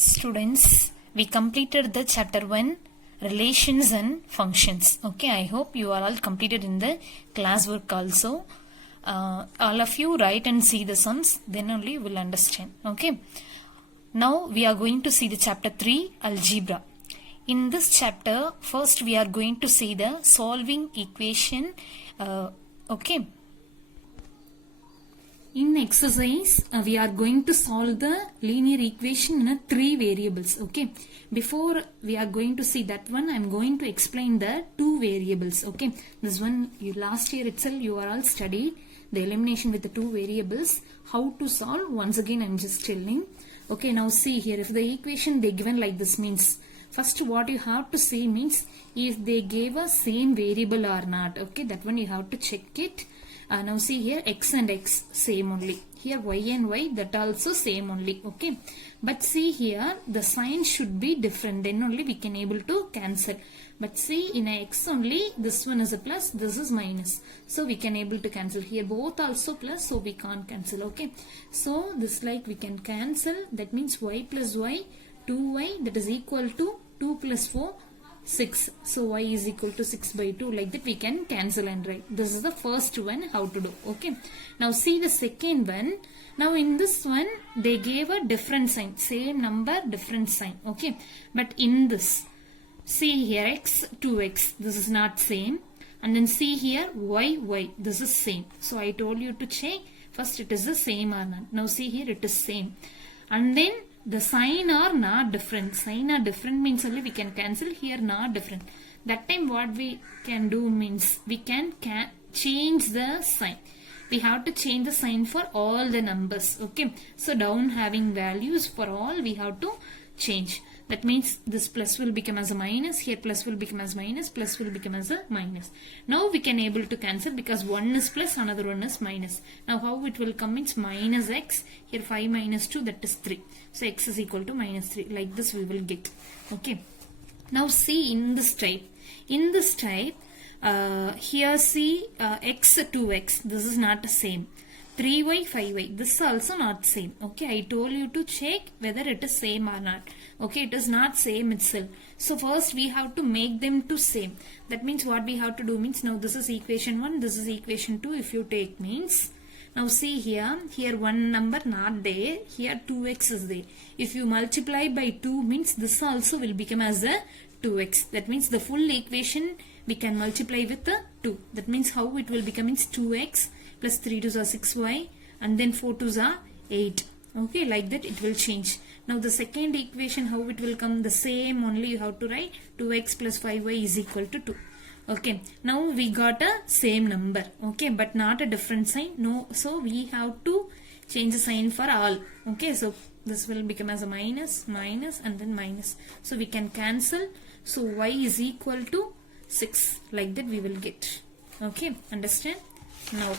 Students, we completed the chapter 1 relations and functions. Okay, I hope you are all completed in the classwork also. All of you write and see the sums, then only you will understand. Okay, now we are going to see the chapter 3 algebra. In this chapter, first we are going to see the solving equation. Okay. In exercise, we are going to solve the linear equation in 3 variables. Okay. Before we are going to see that one, I am going to explain the 2 variables. Okay. This one, last year itself, you are all studied the elimination with the 2 variables. How to solve? Once again, I am just telling. Okay. Now see here, if the equation they given like this means, first what you have to see means if they gave a same variable or not. Okay. That one you have to check it. Now see here x and x same only. Here y and y that also same only. Okay. But see here the sign should be different. Then only we can able to cancel. But see in a x only this one is a plus, this is minus. So we can able to cancel. Here both also plus, so we can't cancel. Okay. So this like we can cancel. That means y plus y 2y that is equal to 2 plus 4 6. So y is equal to 6 by 2. Like that we can cancel and write. This is the first one how to do. Okay. Now see the second one. Now in this one they gave a different sign. Same number, different sign. Okay. But in this, see here x, 2x. This is not same. And then see here y, y. This is same. So I told you to check. First it is the same or not. Now see here it is same. And then the sign are not different. Sign are different means only we can cancel. Here not different. That time what we can do means we can change the sign. We have to change the sign for all the numbers. Okay. So down having values for all we have to change. That means this plus will become as a minus. Here plus will become as minus. Plus will become as a minus. Now we can able to cancel because one is plus, another one is minus. Now how it will come means minus x. Here 5 minus 2 that is 3. So x is equal to minus 3. Like this we will get. Okay. Now see in this type. In this type, here see x 2x. This is not the same. 3y 5y. This is also not same. Okay. I told you to check whether it is same or not. Okay. It is not same itself. So first we have to make them to same. That means what we have to do means now this is equation 1. This is equation 2. If you take means. Now see here one number not there, here 2x is there. If you multiply by 2 means this also will become as a 2x. That means the full equation we can multiply with the 2. That means how it will become means 2x plus 3 2s are 6y and then 4 2s are 8. Okay, like that it will change. Now the second equation how it will come the same only you have to write 2x plus 5y is equal to 2. Okay, now we got a same number. Okay, but not a different sign. No, so we have to change the sign for all. Okay, so this will become as a minus, minus and then minus. So we can cancel. So y is equal to 6. Like that we will get. Okay, understand? Now,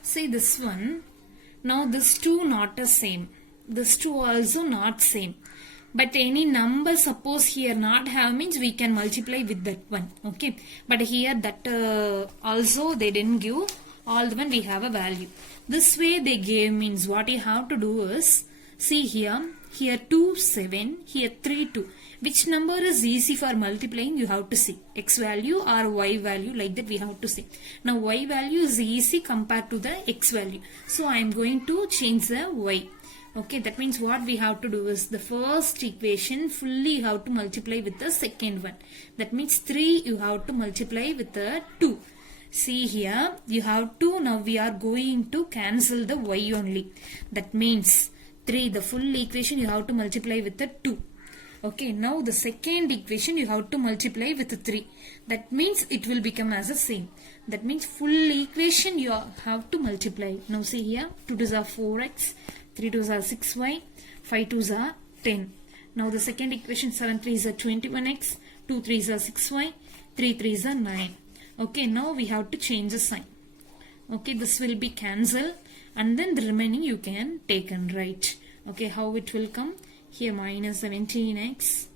see this one. Now this 2 not the same. This 2 also not same. But any number suppose here not have means we can multiply with that one. Okay. But here that also they didn't give. All the one we have a value. This way they gave means what you have to do is see here 2 7 here 3 2. Which number is easy for multiplying you have to see. X value or y value like that we have to see. Now y value is easy compared to the x value. So I am going to change the y. Okay, that means what we have to do is the first equation fully you have to multiply with the second one. That means 3 you have to multiply with the 2. See here you have to, now we are going to cancel the y only. That means 3 the full equation you have to multiply with the 2. Okay, now the second equation you have to multiply with the 3. That means it will become as the same. That means full equation you have to multiply. Now see here 2 2s are 4x. 3 2s are 6y, 5 2s are 10. Now the second equation 7 3s are 21x, 2 3s are 6y, 3 3s are 9. Okay, now we have to change the sign. Okay, this will be cancelled and then the remaining you can take and write. Okay, how it will come? Here minus 17x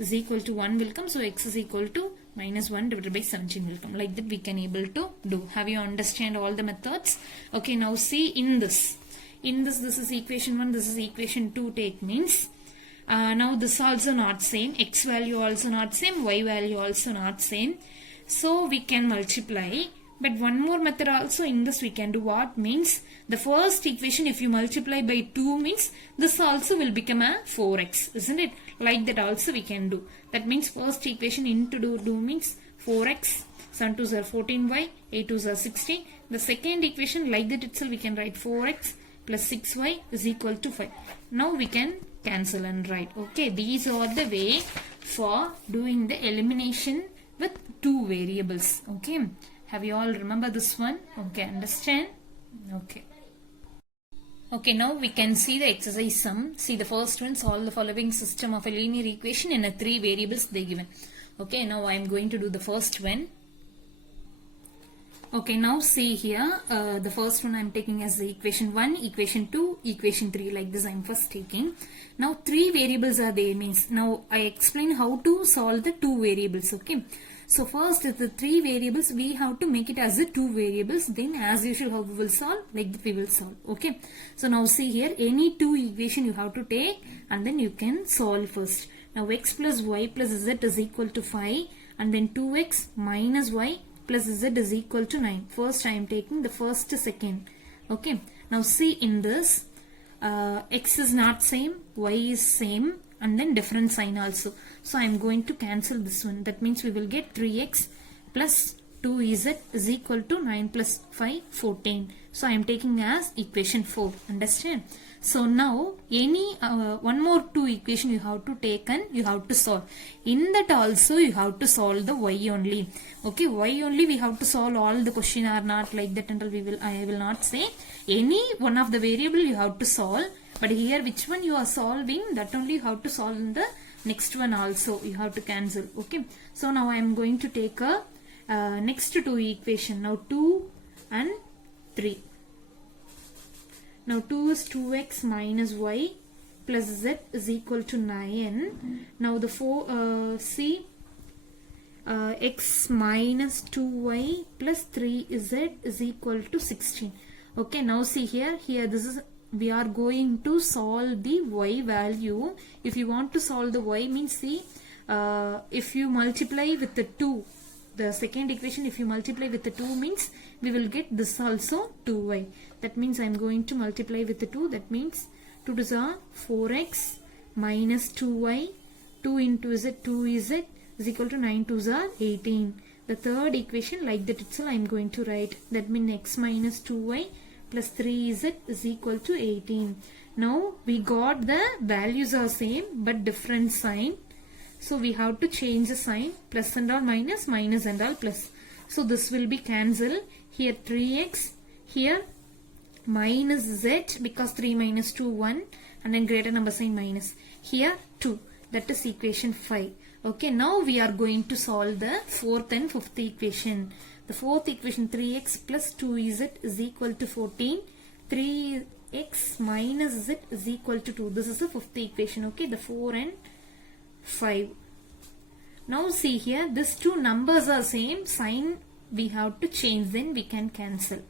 is equal to 1 will come. So x is equal to minus 1 divided by 17 will come. Like that we can able to do. Have you understand all the methods? Okay, now see in this. in this is equation 1, this is equation 2 take means now this also not same, x value also not same, y value also not same, so we can multiply. But one more method also in this we can do, what means the first equation if you multiply by 2 means this also will become a 4x, isn't it? Like that also we can do. That means first equation into do means 4x, 7 2s are 14y, 8 2s are 16. The second equation like that itself we can write 4x plus 6y is equal to 5. Now we can cancel and write. Okay, these are the way for doing the elimination with two variables. Okay, have you all remember this one? Okay, understand? Okay. Okay, now we can see the exercise sum. See the first one, solve the following system of a linear equation in a 3 variables they given. Okay, now I am going to do the first one. Okay, now see here, the first one I am taking as the equation 1, equation 2, equation 3, like this I am first taking. Now 3 variables are there means, now I explain how to solve the 2 variables, okay. So first the 3 variables we have to make it as the 2 variables, then as usual how we will solve, like that we will solve, okay. So now see here, any 2 equation you have to take and then you can solve first. Now x plus y plus z is equal to 5 and then 2x minus y plus z is equal to 9. First I am taking the first second. Okay. Now see in this x is not same, y is same and then different sign also. So I am going to cancel this one. That means we will get 3x plus 2z is equal to 9 plus 5 14. So I am taking as equation 4. Understand? So now any one more 2 equation you have to take and you have to solve. In that also you have to solve the y only. Okay, y only we have to solve, all the question are not like that until I will not say. Any one of the variable you have to solve. But here which one you are solving, that only you have to solve in the next one also. You have to cancel. Okay. So now I am going to take a next 2 equation. Now 2 and 3. Now 2 is 2x minus y plus z is equal to 9. Now the 4 c x minus 2y plus 3z is equal to 16. Okay, now see here this is, we are going to solve the y value. If you want to solve the y means, see if you multiply with the 2, the second equation if you multiply with the 2 means we will get this also 2y. That means I am going to multiply with the 2. That means 2 to the 4x minus 2y, 2 into z 2z is equal to 9 to the 18. The third equation like that itself I am going to write. That means x minus 2y plus 3z is equal to 18. Now we got the values are same but different sign. So we have to change the sign, plus and all minus, minus and all plus. So this will be cancelled. Here 3x, here minus z because 3 minus 2 1 and then greater number sign minus. Here 2, that is equation 5. Okay, now we are going to solve the 4th and 5th equation. The 4th equation 3x plus 2z is equal to 14. 3x minus z is equal to 2. This is the 5th equation. Okay, the 4 and 5. Now see here, these 2 numbers are same, sign we have to change, then we can cancel,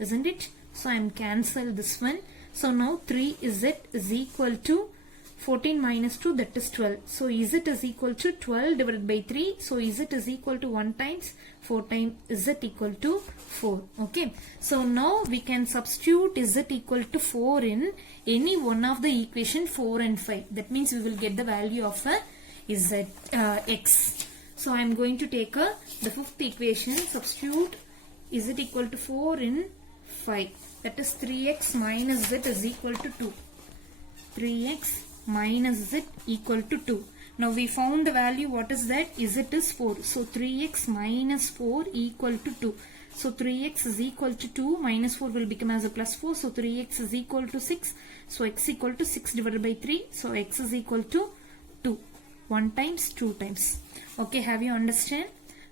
isn't it? So I am cancel this one. So now 3z is equal to 14 minus 2, that is 12. So z is equal to 12 divided by 3. So z is equal to 1 times 4 times z equal to 4. Okay. So now we can substitute z equal to 4 in any one of the equation 4 and 5. That means we will get the value of z x. So I am going to take the 5th equation, substitute z equal to 4 in 5. That is 3x minus z is equal to 2. 3x minus z equal to 2. Now we found the value, what is that? Z is 4. So 3x minus 4 equal to 2. So 3x is equal to 2 minus 4 will become as a plus 4. So 3x is equal to 6. So x equal to 6 divided by 3. So x is equal to 2. 1 times 2 times. Okay, have you understand?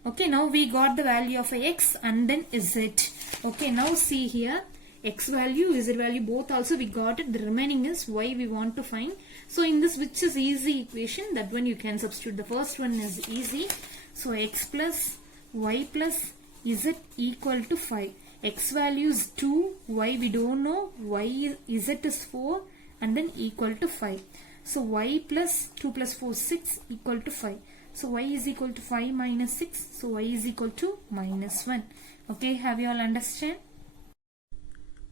Okay, now we got the value of x and then z. Okay, now see here, x value, z value both also we got it. The remaining is y we want to find. So in this, which is easy equation, that one you can substitute. The first one is easy. So x plus y plus z equal to 5. X value is 2, y we don't know, y z is 4 and then equal to 5. So y plus 2 plus 4 6 equal to 5. So y is equal to 5 minus 6. So y is equal to minus 1. Okay, have you all understand?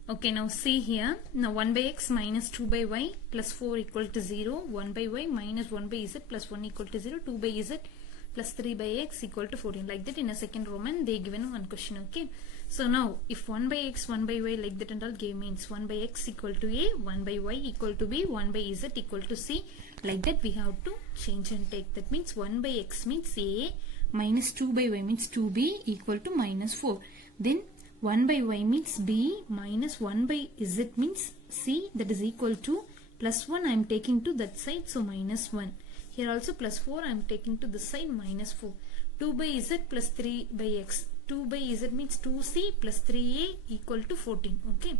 Okay, now see here. Now 1 by x minus 2 by y plus 4 equal to 0. 1 by y minus 1 by z plus 1 equal to 0. 2 by z plus 3 by x equal to 14. Like that in a second Roman they given one question. Okay. So now if 1 by x, 1 by y like that and all give means 1 by x equal to a, 1 by y equal to b, 1 by z equal to c. Like that we have to change and take. That means 1 by x means a minus 2 by y means 2b equal to minus 4. Then 1 by y means b minus 1 by z means c, that is equal to plus 1 I am taking to that side, so minus 1. Here also plus 4 I am taking to this side, minus 4. 2 by z plus 3 by x. 2 by z means 2c plus 3a equal to 14. Okay.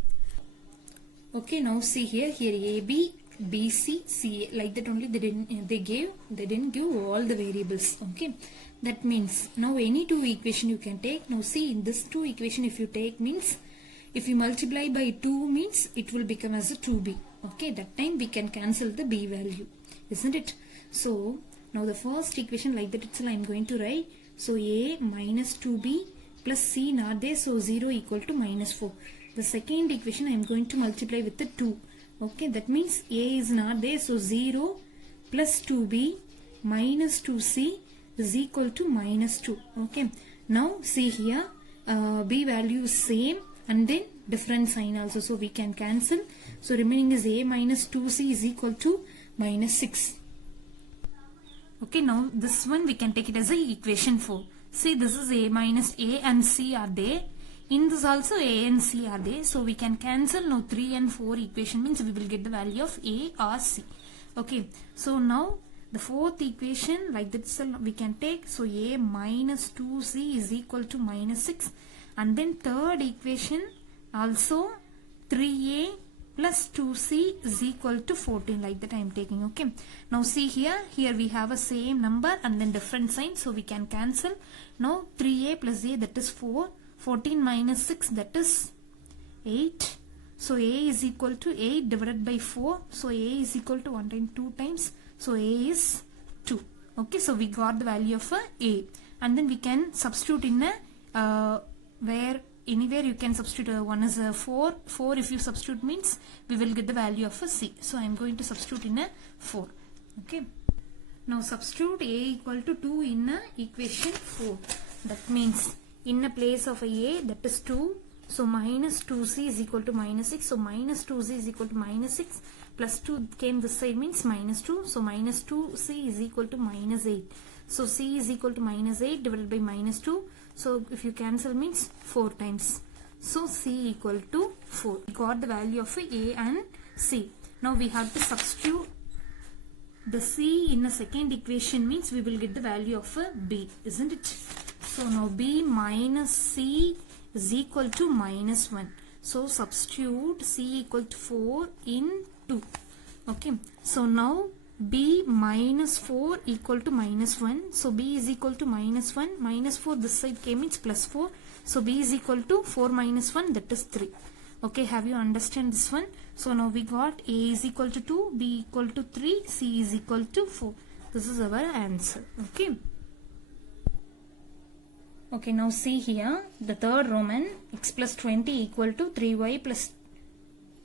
Okay, now see here AB, BC, CA, like that only they didn't give all the variables. Okay. That means now any two equation you can take. Now see in this two equation if you take means if you multiply by 2 means it will become as a 2b. Okay, that time we can cancel the b value, isn't it? So now the first equation like that itself I am going to write. So a minus 2b plus c not there, so 0 equal to minus 4. The second equation I am going to multiply with the 2. Okay, that means a is not there, so 0 plus 2b minus 2c is equal to minus 2. Okay, now see here b value is same and then different sign also, so we can cancel. So remaining is a minus 2c is equal to minus 6. Okay, now this one we can take it as a equation 4. See, this is a minus a and c are there. In this also a and c are there. So we can cancel now 3 and 4 equation means we will get the value of a or c. Okay, so now the fourth equation like this we can take. So a minus 2c is equal to minus 6. And then third equation also 3a plus 2c is equal to 14, like that I am taking. Okay, now see here we have a same number and then different sign, so we can cancel. Now 3a plus a, that is 4, 14 minus 6, that is 8. So a is equal to 8 divided by 4, so a is equal to 1 times 2 times, so a is 2. Okay, so we got the value of a and then we can substitute in a where anywhere you can substitute. One is a 4 if you substitute means we will get the value of a c. So I am going to substitute in a 4. Okay, now substitute a equal to 2 in a equation 4. That means in a place of a that is 2, so minus 2c is equal to minus 6. So minus 2c is equal to minus 6 plus 2 came this side means minus 2. So minus 2c is equal to minus 8. So c is equal to minus 8 divided by minus 2. So if you cancel means 4 times. So c equal to 4. We got the value of a and c. Now we have to substitute the c in the second equation means we will get the value of b, isn't it? So now b minus c is equal to minus 1. So substitute c equal to 4 in 2. Okay. So now b minus 4 equal to minus 1. So b is equal to minus 1. Minus 4 this side came means plus 4. So b is equal to 4 minus 1, that is 3. Okay, have you understand this one? So now we got a is equal to 2, b equal to 3, c is equal to 4. This is our answer. Okay. Okay, now see here the third Roman, x plus 20 equal to 3y plus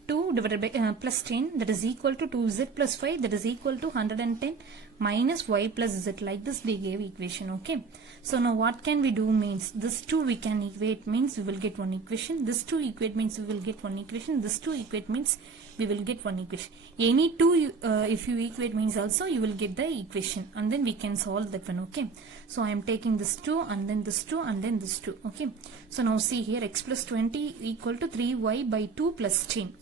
2 divided by plus 10, that is equal to 2z plus 5, that is equal to 110 minus y plus z. Like this they gave equation. Okay, so now what can we do means this 2 we can equate means we will get one equation, this 2 equate means we will get one equation, this 2 equate means we will get one equation. Any 2 if you equate means also you will get the equation and then we can solve that one. Okay, so I am taking this 2 and then this 2 and then this 2. Okay, so now see here x plus 20 equal to 3y by 2 plus 10.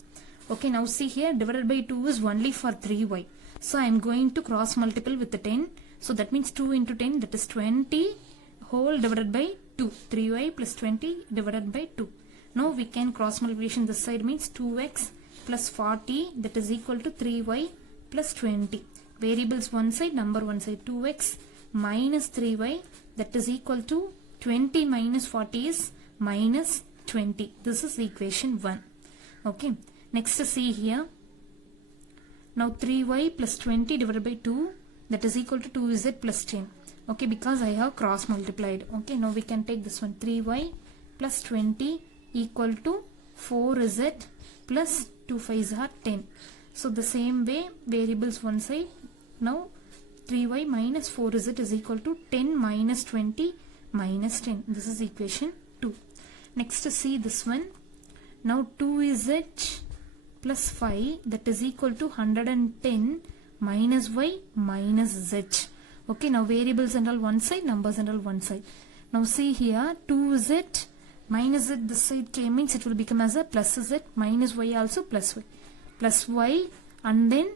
Okay, now see here divided by 2 is only for 3y. So I am going to cross multiple with the 10. So that means 2 into 10, that is 20 whole divided by 2. 3y plus 20 divided by 2. Now we can cross multiplication this side means 2x plus 40, that is equal to 3y plus 20. Variables one side, number one side. 2x minus 3y, that is equal to 20 minus 40 is minus 20. This is equation 1. Okay. Next see here. Now 3y plus 20 divided by 2, that is equal to 2z plus 10. Okay, because I have cross multiplied. Okay, now we can take this one. 3y plus 20 equal to 4z plus 2 5s are 10. So the same way, variables one side. Now 3y minus 4z is equal to 10 minus 20 minus 10. This is equation 2. Next see this one. Now 2z plus 5, that is equal to 110 minus y minus z. Okay, now variables and all one side, numbers and all one side. Now see here, 2z minus z this side came, means it will become as a plus z, minus y also plus y. Plus y, and then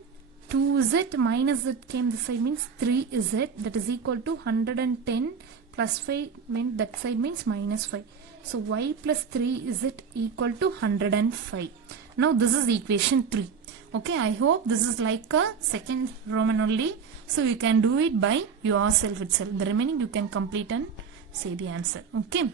2z minus z came this side, means 3z, that is equal to 110 plus 5, means that side means minus 5. So y plus 3z equal to 105. Now this is equation 3. Okay, I hope this is like a second Roman only. So you can do it by yourself itself. The remaining you can complete and say the answer. Okay.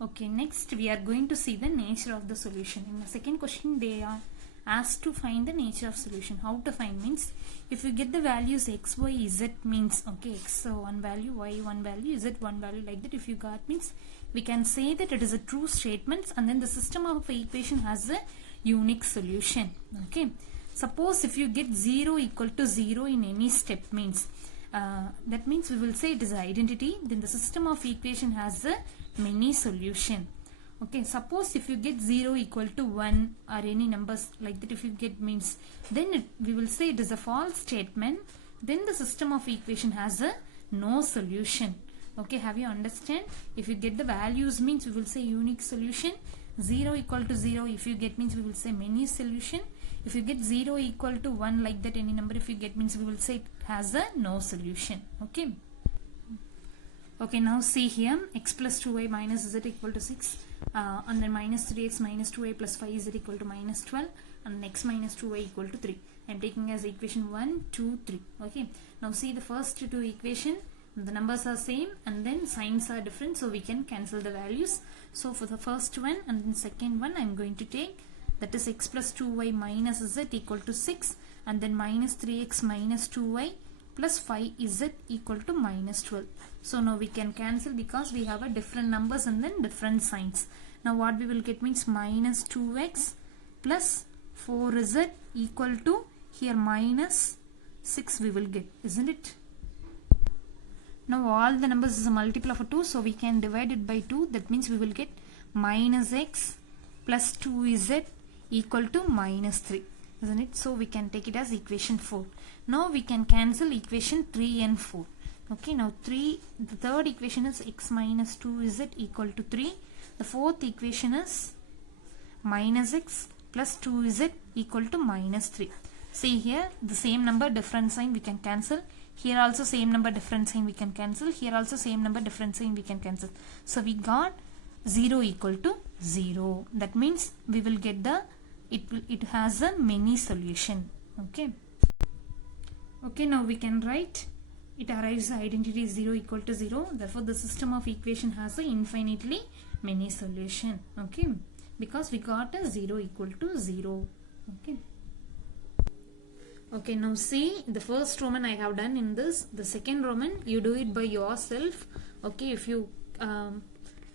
Okay, next we are going to see the nature of the solution. In the second question they are asked to find the nature of solution. How to find means, if you get the values x, y, z means, okay, x one value, y one value, z one value, like that if you got means, we can say that it is a true statement, and then the system of equation has a unique solution. Okay, suppose if you get 0 equal to 0 in any step means, that means we will say it is identity, then the system of equation has a many solution. Okay, suppose if you get 0 equal to 1 or any numbers like that if you get means, then we will say it is a false statement, then the system of equation has a no solution. Okay, have you understand? If you get the values means we will say unique solution. 0 equal to 0 if you get means we will say many solution. If you get 0 equal to 1 like that any number if you get means we will say it has a no solution. Okay. Okay, now see here, x plus 2y minus z equal to 6, and then minus 3x minus 2y plus 5z equal to minus 12, and x minus 2y equal to 3. I am taking as equation 1, 2, 3. Okay, now see the first two equation, the numbers are same and then signs are different, so we can cancel the values. So for the first one and then second one I am going to take, that is x plus 2y minus z equal to 6, and then minus 3x minus 2y plus 5z equal to minus 12. So now we can cancel because we have a different numbers and then different signs. Now what we will get means minus 2x plus 4z equal to here minus 6 we will get, isn't it? Now all the numbers is a multiple of 2, so we can divide it by 2. That means we will get minus x plus 2z equal to minus 3, isn't it? So we can take it as equation 4. Now we can cancel equation 3 and 4. Okay, now the third equation is x minus 2z equal to 3. The fourth equation is minus x plus 2z equal to minus 3. See here, the same number different sign we can cancel. Here also same number different sign we can cancel. Here also same number different sign we can cancel. So we got 0 equal to 0. That means we will get the, it has a many solution. Okay. Okay, now we can write, it arrives the identity 0 equal to 0. Therefore the system of equation has a infinitely many solution. Okay, because we got a 0 equal to 0. Okay. Okay, now see the first Roman I have done in this. The second Roman you do it by yourself. Okay, if you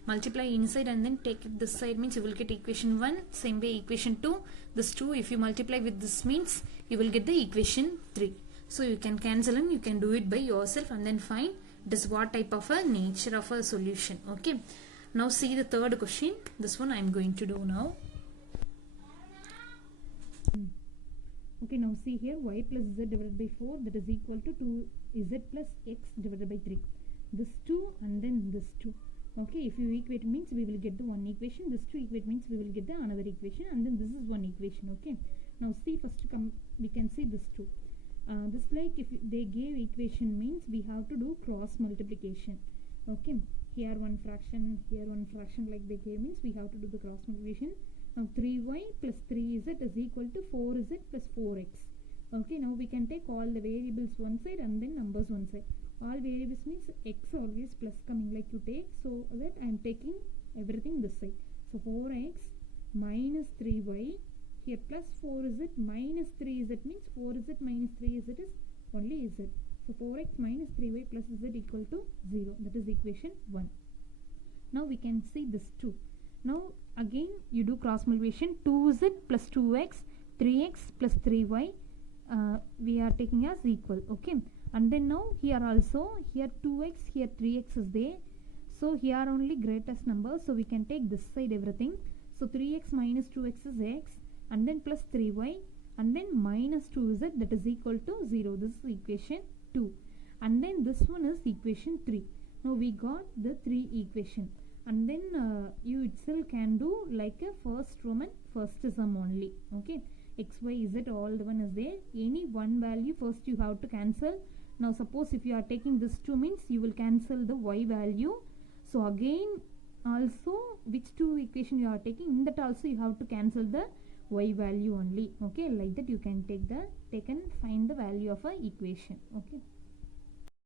multiply inside and then take it this side means you will get equation 1. Same way equation 2. This 2 if you multiply with this means you will get the equation 3. So you can cancel and you can do it by yourself and then find this what type of a nature of a solution. Okay. Now see the third question. This one I am going to do now. Okay, now see here y plus z divided by 4, that is equal to 2z plus x divided by 3. This 2 and then this 2. Okay, if you equate means we will get the one equation. This 2 equate means we will get the another equation, and then this is one equation. Okay. Now see first we can see this 2. This like if they gave equation means we have to do cross multiplication. Okay. Here one fraction, here one fraction like they gave means we have to do the cross multiplication. Now 3y plus 3z is equal to 4z plus 4x. Okay, now we can take all the variables one side and then numbers one side. All variables means x always plus coming like you take. So that I am taking everything this side. So 4x minus 3y, here plus 4z minus 3z means 4z minus 3z is only z. So 4x minus 3y plus z equal to 0. That is equation 1. Now we can see this 2. Now again you do cross multiplication. 2z plus 2x, 3x plus 3y, we are taking as equal. Okay, and then now here also, here 2x, here 3x is there. So here only greatest number, so we can take this side everything. So 3x minus 2x is x, and then plus 3y, and then minus 2z, that is equal to 0. This is equation 2, and then this one is equation 3. Now we got the 3 equation, and then you itself can do like a first Roman first sum only. Okay, x, y, z, all the one is there. Any one value first you have to cancel. Now suppose if you are taking this 2 means you will cancel the y value. So again also which 2 equation you are taking, in that also you have to cancel the y value only. Okay, like that you can take and find the value of a equation. Okay.